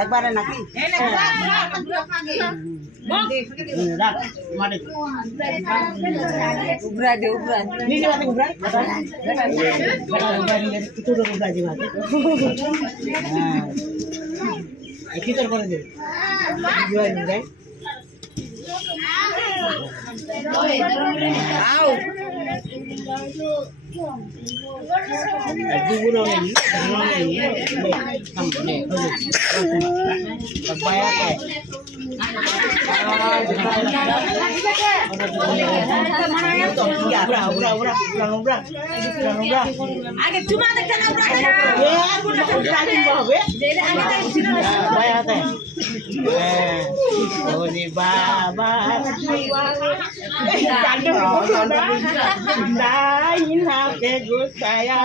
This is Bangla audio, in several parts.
একবারে নাকি উবরা দে উবরা নিজে বাতে উবরা কিছু তো উবরা দিবা হ্যাঁ কি তোর করে দে আও Dulu ni, saya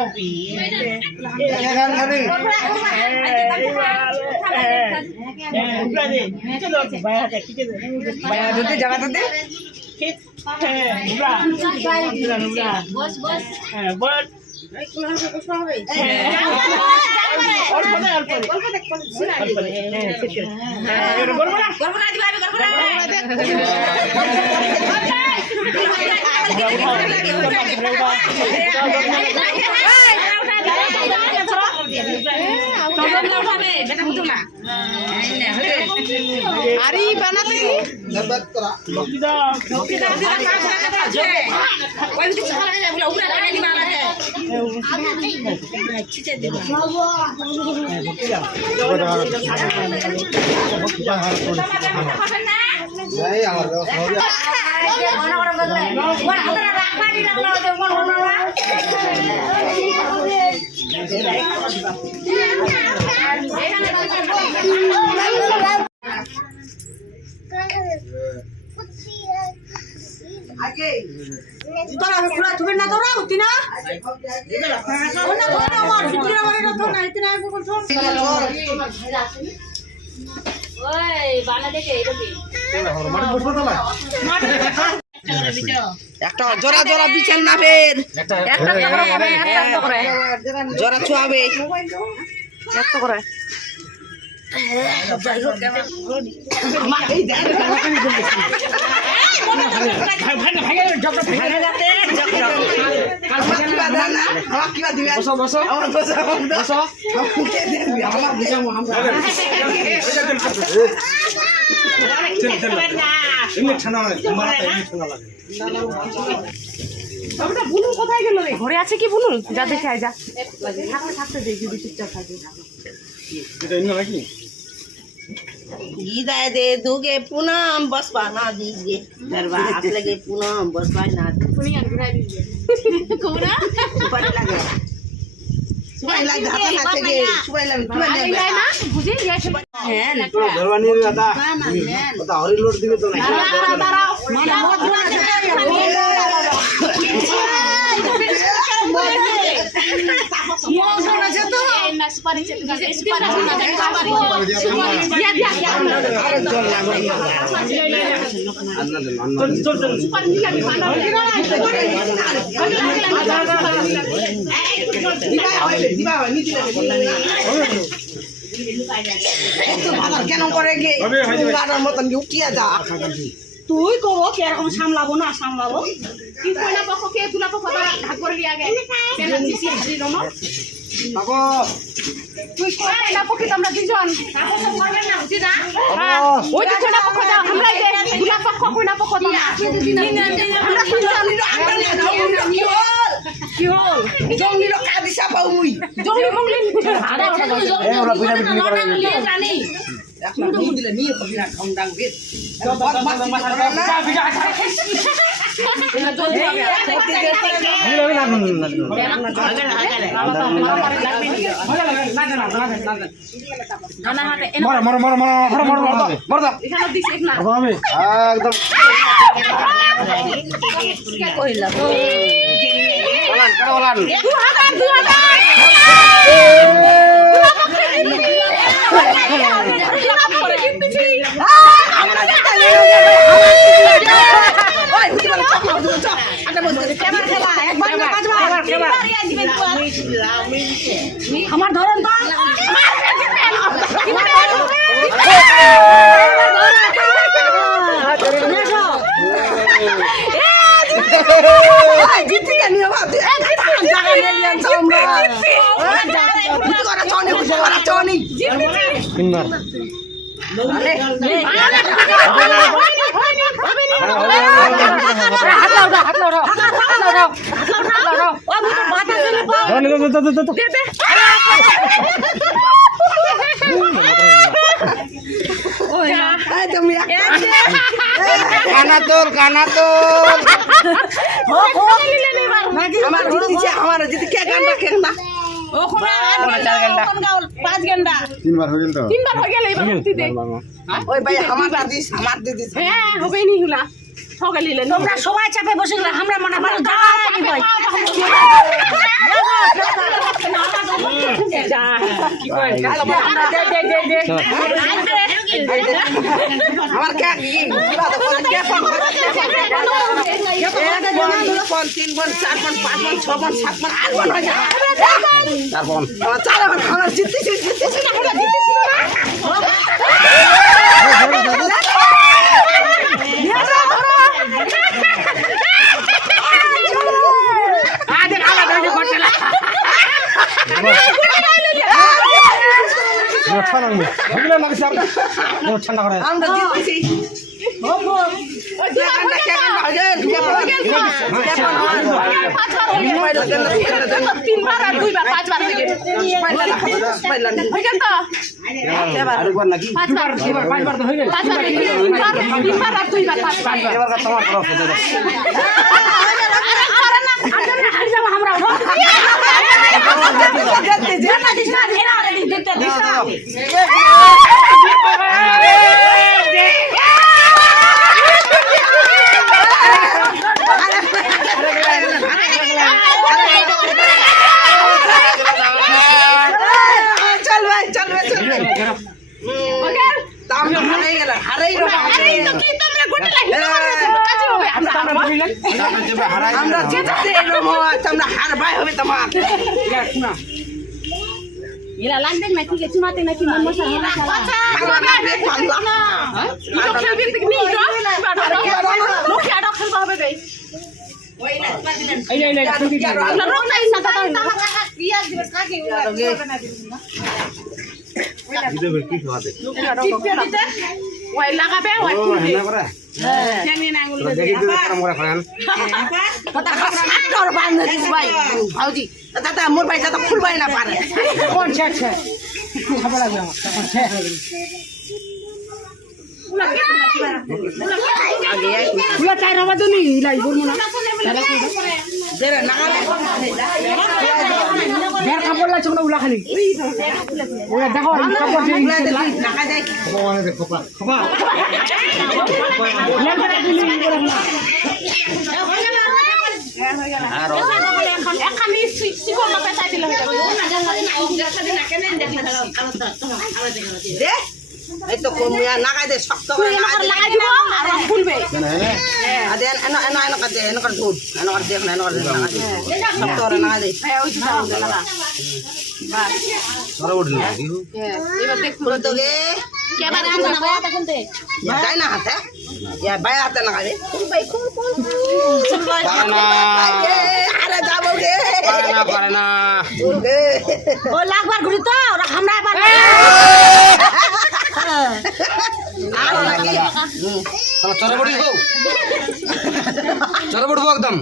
Ari banate Tora pura tuh na tora uti na. Ona tora war fikira wale na tora itina aku kon. Oi, bana deke eroki. Mari bosbo to na. একটা জোড়া জোড়া বিছাল না ফের একটা করে জোড়া ছুয়াবে একটা করে ঘরে আছে কি বুনুল যা দেখে আয় যা থাকতে দেখি চুপচাপ থাকবে Ida de duge punam bas pana dije darba aslage punam bas pana punian gira dije kora super lage super lage hata nache ge super lage tu ne na buje ya super hai na darwani ada ata hori load dibe to na darao mana mot কেন করে গে মতন উঠিয়া যা তুই কব কি এরকম সামলাবো না সামলাবো কি কইনা পক্ষকে তুলা পক্ষ ভাগ করে লিয়া গে পেনা দিছি হাজি রম বাবা তুই কইনা পক্ষে আমরা দুজন আপন করবে না বুঝি না ওই যে কইনা পক্ষ দাও আমরা যে তুলা পক্ষ কইনা পক্ষ দাও আপনি দুজন আমরা দুজন কি হল জঙ্গলি র কাদি সাপাও মুই জঙ্গলি মঙ্গলি আরে ওরা বিনা বিক্রি করে জানি এখন তো দিলে নিয়ে কবি না খাউন ডাং বে আমার ধরেন তো আমার যদি কে গান্ডা খেল না তিনবার হয়ে গেল তো ওই ভাই আমার দিদিস হ্যাঁ হবে নি হুলা সকালে তোমরা সবাই চাপে বসে গেলে আমরা মনে হয় আমার কে তিন বোন চার বোন পাঁচ বোন ছ বোন সাত বোন আট বোন হয়ে যায় চার বোন আমার জিততেছি ঠান্ডা করে আমরা জিততেছি তিনবার আর দুইবার পাঁচবার আমরা যেতে আমরা হার ভাই হবে তোমার এরা লাগবে না ঠিক আছে মাতে নাকি মন মশা দাদা মোর ভাই দাদা খুলবাই না পারে কাপড় লাগছে উলা খালি দেখো এই তো কমিয়া লাগাই দে শক্ত করে লাগাই দিব আর খুলবে আদেন এনো এনো এনো কাটে এনো কাট দুধ এনো কাট দেখ না এনো কাট লাগাই দে শক্ত করে লাগাই দে ওই তো লাগা বাস সরা উঠলি নাকি এবার দেখ খুলে তো গে কে বারে আমরা বায়া তখনতে যাই না হাতে ইয়া বায়া হাতে লাগাবে ভাই কোন পারে না আরে যাবো গে পারে না ও লাগবার ঘুরি তো আমরা এবার চরবড়ি হো চরবড় হো একদম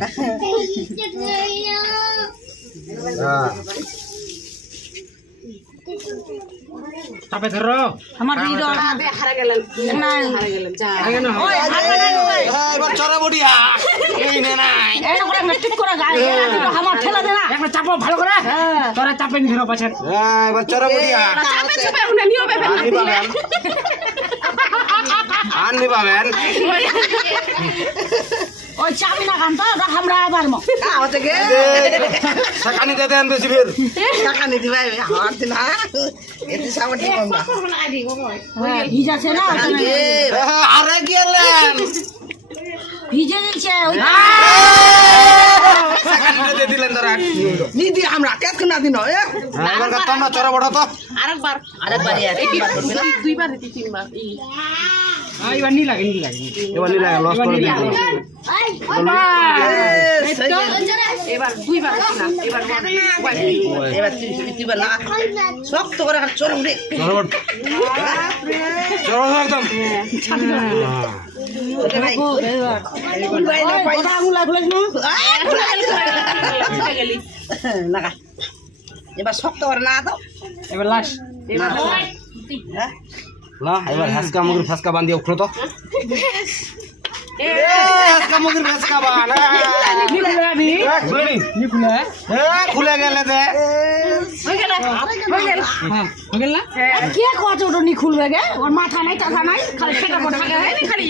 তাপে ধরো আমার ভিডিও হারা গেলেন না হারা গেলেন যা ওই এবার চরবড়িয়া এই নে নাই এই করে মেট্রিক করে গাড়ি আমার ঠেলা দে না একটা চাপো ভালো করে তোরা চাপে নি ধরো পাছে এবার চরবড়িয়া চাপে চাপে উনি নিও বেবে আনবি পাবেন ওই চাবি না খান তো ওটা আমরা আবার মো হচ্ছে গে সাকানি দে দেন বেশি ফের টাকা নিতে ভাই হাত না এতে সামনে আমরা ভিজাছে না আরে গেলেন ভিজে দিচ্ছে ওই সাকানি দে দিলেন ধরা নিদি আমরা কেত না দিন এবার তোমরা চড়া বড় তো আরেকবার দুইবার দিতে তিনবার এবার নি লাগে এবার নিলা লস করে দিন এবার দুইবার না এবার তিনবার না শক্ত করে চড় উঠে চড়া বড় চড়া একদম লাগা এবার শক্ত করে না তো এবার লাশ না এবার হাসকা মুগের ফাসকা বান্ধিয়ে উঠলো তো হাসকা মুগের ফাসকা বান খুলে গেলে দে হ্যাঁ হয়ে গেল না কে কত ওটা নি খুলবে গে ওর মাথা নাই টাকা নাই খালি সেটা কথা খালি